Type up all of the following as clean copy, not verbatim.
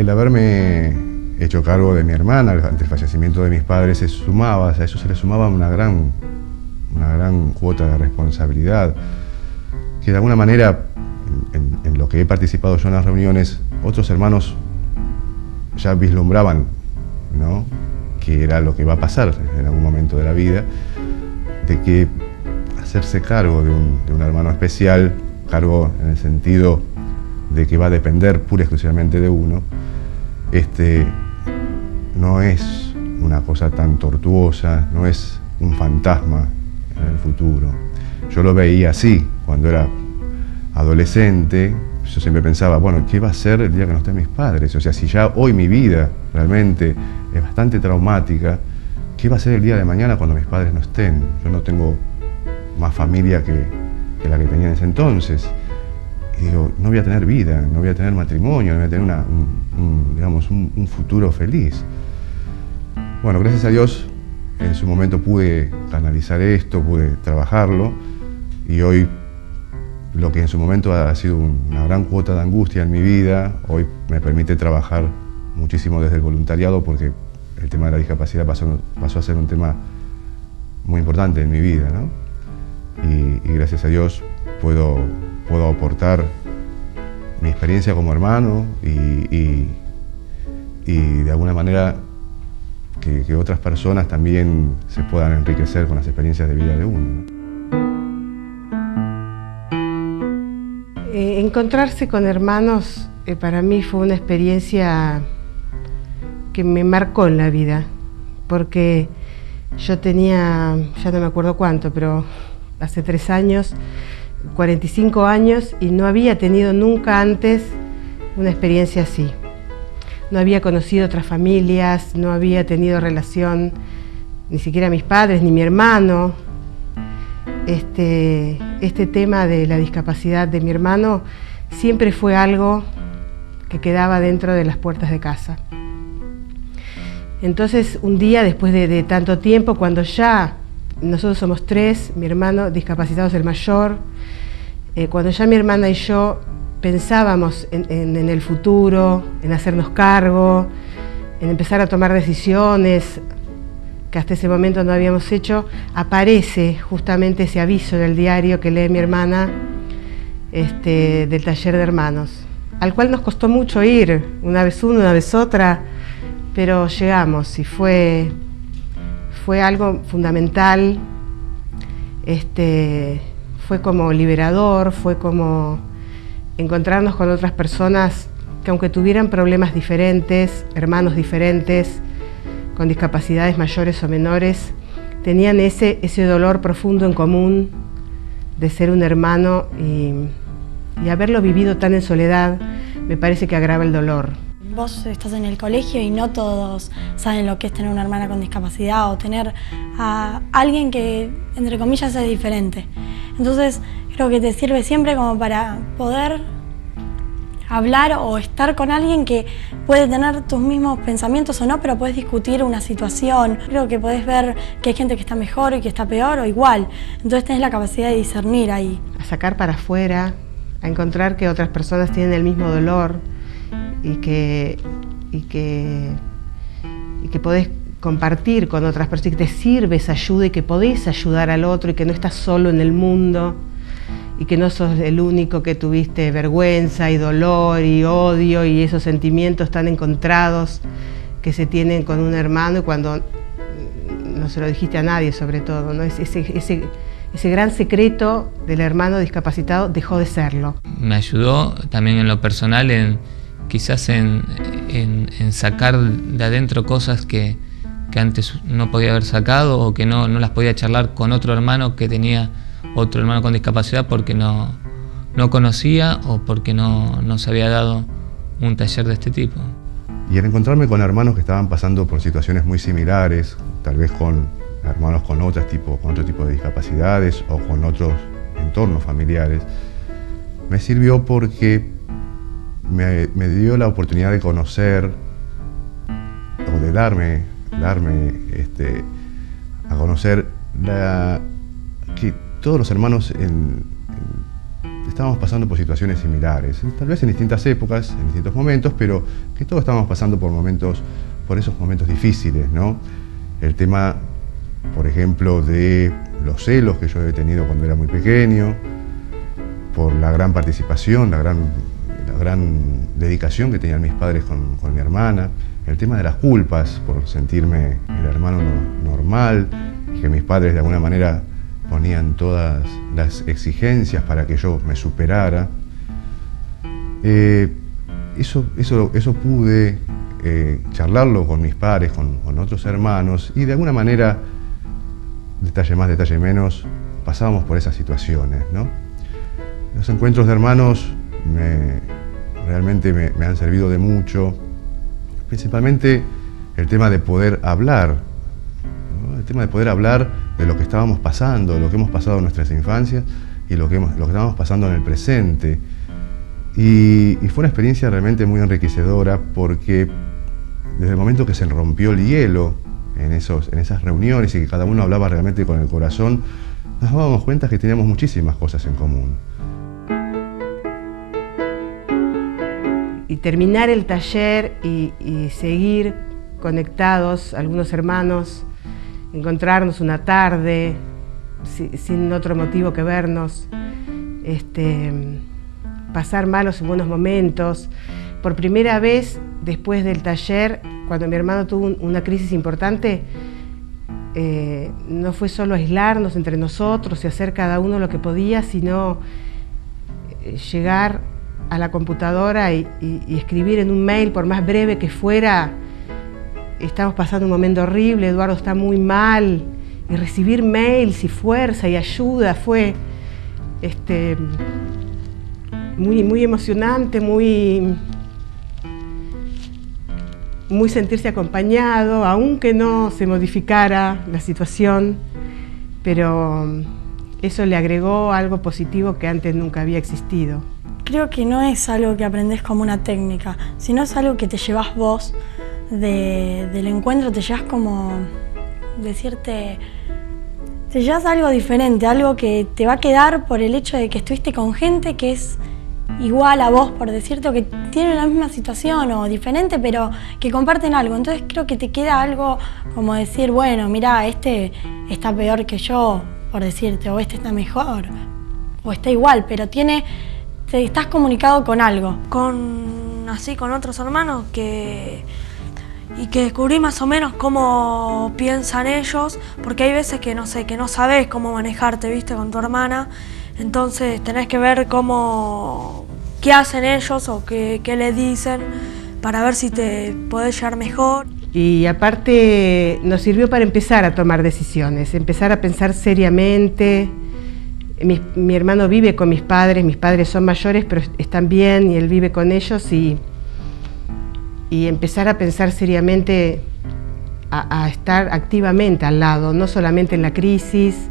el haberme hecho cargo de mi hermana ante el fallecimiento de mis padres, a eso se le sumaba una gran cuota de responsabilidad, que de alguna manera, en lo que he participado yo en las reuniones, otros hermanos ya vislumbraban, ¿no?, que era lo que va a pasar en algún momento de la vida, de que hacerse cargo de un hermano especial, cargo en el sentido de que va a depender pura y exclusivamente de uno, no es una cosa tan tortuosa, no es un fantasma en el futuro. Yo lo veía así cuando era adolescente. Yo siempre pensaba, bueno, ¿qué va a ser el día que no estén mis padres? O sea, si ya hoy mi vida realmente es bastante traumática, ¿qué va a ser el día de mañana cuando mis padres no estén? Yo no tengo más familia que la que tenía en ese entonces. Y digo, no voy a tener vida, no voy a tener matrimonio, no voy a tener un futuro feliz. Bueno, gracias a Dios, en su momento pude canalizar esto, pude trabajarlo, y hoy lo que en su momento ha sido una gran cuota de angustia en mi vida, hoy me permite trabajar muchísimo desde el voluntariado, porque el tema de la discapacidad pasó a ser un tema muy importante en mi vida, ¿no? Y gracias a Dios puedo aportar mi experiencia como hermano y de alguna manera que otras personas también se puedan enriquecer con las experiencias de vida de uno, ¿no? Encontrarse con hermanos para mí fue una experiencia que me marcó en la vida, porque yo tenía, ya no me acuerdo cuánto, pero hace 3 años, 45 años, y no había tenido nunca antes una experiencia así. No había conocido otras familias, no había tenido relación ni siquiera mis padres ni mi hermano. Este tema de la discapacidad de mi hermano siempre fue algo que quedaba dentro de las puertas de casa. Entonces, un día, después de tanto tiempo, cuando ya nosotros somos 3, mi hermano discapacitado es el mayor, cuando ya mi hermana y yo pensábamos en el futuro, en hacernos cargo, en empezar a tomar decisiones que hasta ese momento no habíamos hecho, aparece justamente ese aviso en el diario que lee mi hermana del taller de hermanos, al cual nos costó mucho ir, una vez una, una vez otra, pero llegamos y fue algo fundamental, fue como liberador, fue como encontrarnos con otras personas que, aunque tuvieran problemas diferentes, hermanos diferentes, con discapacidades mayores o menores, tenían ese dolor profundo en común de ser un hermano, y haberlo vivido tan en soledad me parece que agrava el dolor. Vos estás en el colegio y no todos saben lo que es tener una hermana con discapacidad o tener a alguien que, entre comillas, es diferente. Entonces, creo que te sirve siempre como para poder hablar o estar con alguien que puede tener tus mismos pensamientos o no, pero puedes discutir una situación. Creo que podés ver que hay gente que está mejor y que está peor o igual. Entonces tenés la capacidad de discernir ahí. A sacar para afuera, a encontrar que otras personas tienen el mismo dolor y que podés compartir con otras personas, que te sirve esa ayuda y que podés ayudar al otro y que no estás solo en el mundo. Y que no sos el único que tuviste vergüenza y dolor y odio y esos sentimientos tan encontrados que se tienen con un hermano, y cuando no se lo dijiste a nadie, sobre todo, ¿no? Ese gran secreto del hermano discapacitado dejó de serlo. Me ayudó también en lo personal, quizás en sacar de adentro cosas que antes no podía haber sacado, o que no las podía charlar con otro hermano que tenía otro hermano con discapacidad, porque no conocía o porque no se había dado un taller de este tipo. Y al encontrarme con hermanos que estaban pasando por situaciones muy similares, tal vez con hermanos con otro tipo de discapacidades o con otros entornos familiares, me sirvió porque me dio la oportunidad de conocer, o de darme a conocer que todos los hermanos estábamos pasando por situaciones similares, tal vez en distintas épocas, en distintos momentos, pero que todos estábamos pasando por esos momentos difíciles, ¿no? El tema, por ejemplo, de los celos que yo he tenido cuando era muy pequeño, por la gran participación, la gran dedicación que tenían mis padres con mi hermana, el tema de las culpas por sentirme el hermano normal, y que mis padres de alguna manera ponían todas las exigencias para que yo me superara. Eso pude charlarlo con mis padres, con otros hermanos, y de alguna manera, detalle más, detalle menos, pasábamos por esas situaciones, ¿no? Los encuentros de hermanos realmente me han servido de mucho, principalmente el tema de poder hablar, ¿no? El tema de poder hablar de lo que estábamos pasando, de lo que hemos pasado en nuestras infancias y lo que estamos pasando en el presente. Y fue una experiencia realmente muy enriquecedora, porque desde el momento que se rompió el hielo en esas reuniones y que cada uno hablaba realmente con el corazón, nos dábamos cuenta que teníamos muchísimas cosas en común. Y terminar el taller y seguir conectados, algunos hermanos, encontrarnos una tarde sin otro motivo que vernos, pasar malos y buenos momentos. Por primera vez, después del taller, cuando mi hermano tuvo una crisis importante, no fue solo aislarnos entre nosotros y hacer cada uno lo que podía, sino llegar a la computadora y escribir en un mail, por más breve que fuera: estamos pasando un momento horrible, Eduardo está muy mal, y recibir mails y fuerza y ayuda fue muy emocionante, muy sentirse acompañado, aunque no se modificara la situación, pero eso le agregó algo positivo que antes nunca había existido. Creo que no es algo que aprendes como una técnica, sino es algo que te llevas vos del encuentro, te llevas como decirte, te llevas algo diferente, algo que te va a quedar por el hecho de que estuviste con gente que es igual a vos, por decirte, o que tienen la misma situación o diferente, pero que comparten algo. Entonces creo que te queda algo como decir, bueno, mirá, este está peor que yo, por decirte, o este está mejor, o está igual, pero estás comunicado con algo. Así con otros hermanos y que descubrí más o menos cómo piensan ellos, porque hay veces que no sé, que no sabes cómo manejarte, viste, con tu hermana, entonces tenés que ver qué hacen ellos o qué les dicen para ver si te podés llevar mejor. Y aparte nos sirvió para empezar a tomar decisiones, empezar a pensar seriamente. Mi hermano vive con mis padres son mayores, pero están bien y él vive con ellos, y empezar a pensar seriamente, a estar activamente al lado, no solamente en la crisis.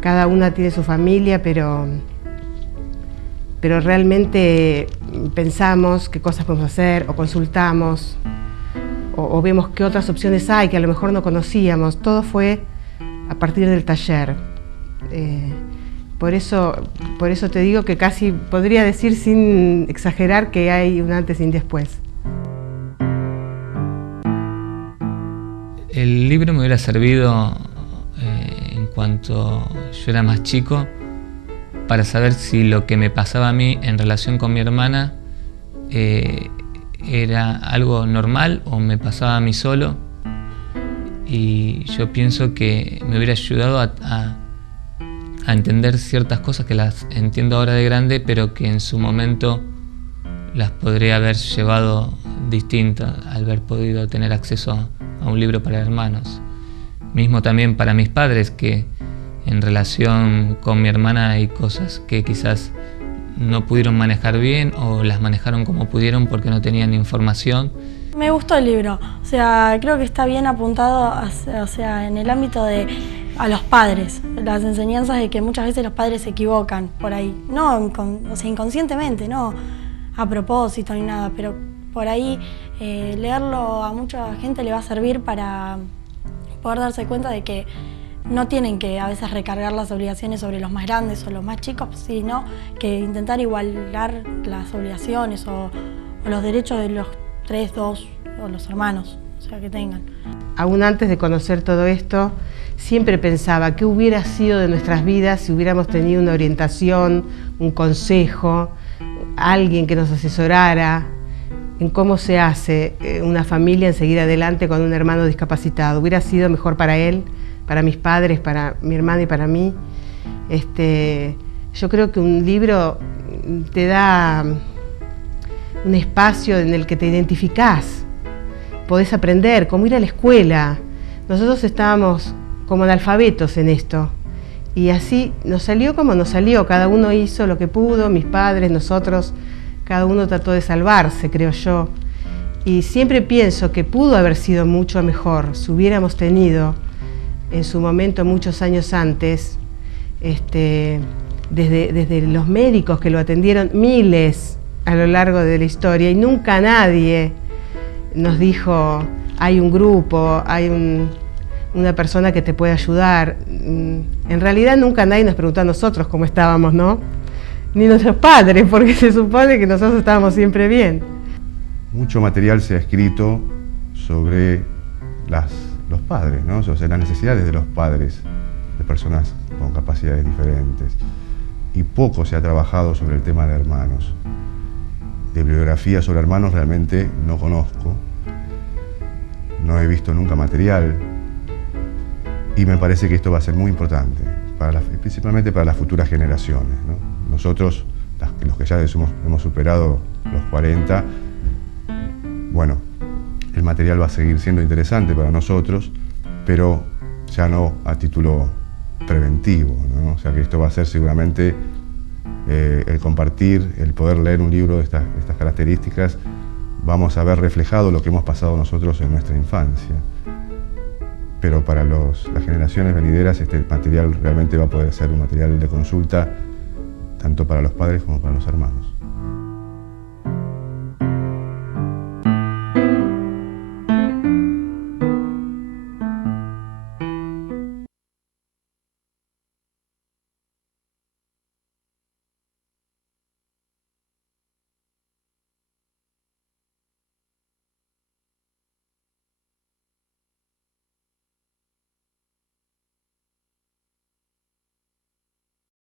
Cada una tiene su familia, pero realmente pensamos qué cosas podemos hacer, o consultamos, o vemos qué otras opciones hay que a lo mejor no conocíamos. Todo fue a partir del taller. Por eso te digo que casi podría decir sin exagerar que hay un antes y un después. El libro me hubiera servido en cuanto yo era más chico, para saber si lo que me pasaba a mí en relación con mi hermana era algo normal o me pasaba a mí solo. Y yo pienso que me hubiera ayudado a entender ciertas cosas que las entiendo ahora de grande, pero que en su momento las podría haber llevado distintas al haber podido tener acceso a un libro para hermanos. Mismo también para mis padres, que en relación con mi hermana hay cosas que quizás no pudieron manejar bien o las manejaron como pudieron porque no tenían información. Me gustó el libro, o sea, creo que está bien apuntado en el ámbito de a los padres, las enseñanzas de que muchas veces los padres se equivocan por ahí, no inconscientemente, no a propósito ni nada, pero por ahí leerlo a mucha gente le va a servir para poder darse cuenta de que no tienen que a veces recargar las obligaciones sobre los más grandes o los más chicos, sino que intentar igualar las obligaciones o los derechos de los 3, 2 o los hermanos, o sea, que tengan. Aún antes de conocer todo esto, siempre pensaba qué hubiera sido de nuestras vidas si hubiéramos tenido una orientación, un consejo, alguien que nos asesorara en cómo se hace una familia en seguir adelante con un hermano discapacitado. Hubiera sido mejor para él, para mis padres, para mi hermana y para mí. Yo creo que un libro te da un espacio en el que te identificás, podés aprender, como ir a la escuela. Nosotros estábamos como analfabetos en esto, y así nos salió como nos salió, cada uno hizo lo que pudo, mis padres, nosotros, cada uno trató de salvarse, creo yo. Y siempre pienso que pudo haber sido mucho mejor si hubiéramos tenido en su momento, muchos años antes, desde los médicos que lo atendieron, miles a lo largo de la historia, y nunca nadie nos dijo, hay un grupo, hay una persona que te puede ayudar. En realidad nunca nadie nos preguntó a nosotros cómo estábamos, ¿no? Ni nuestros padres, porque se supone que nosotros estábamos siempre bien. Mucho material se ha escrito sobre los padres, ¿no? O sea, las necesidades de los padres de personas con capacidades diferentes. Y poco se ha trabajado sobre el tema de hermanos. De bibliografía sobre hermanos realmente no conozco. No he visto nunca material. Y me parece que esto va a ser muy importante, principalmente para las futuras generaciones, ¿no? Nosotros, los que ya hemos superado los 40, bueno, el material va a seguir siendo interesante para nosotros, pero ya no a título preventivo, ¿no? O sea que esto va a ser seguramente el compartir, el poder leer un libro de estas características, vamos a ver reflejado lo que hemos pasado nosotros en nuestra infancia. Pero para las generaciones venideras este material realmente va a poder ser un material de consulta tanto para los padres como para los hermanos.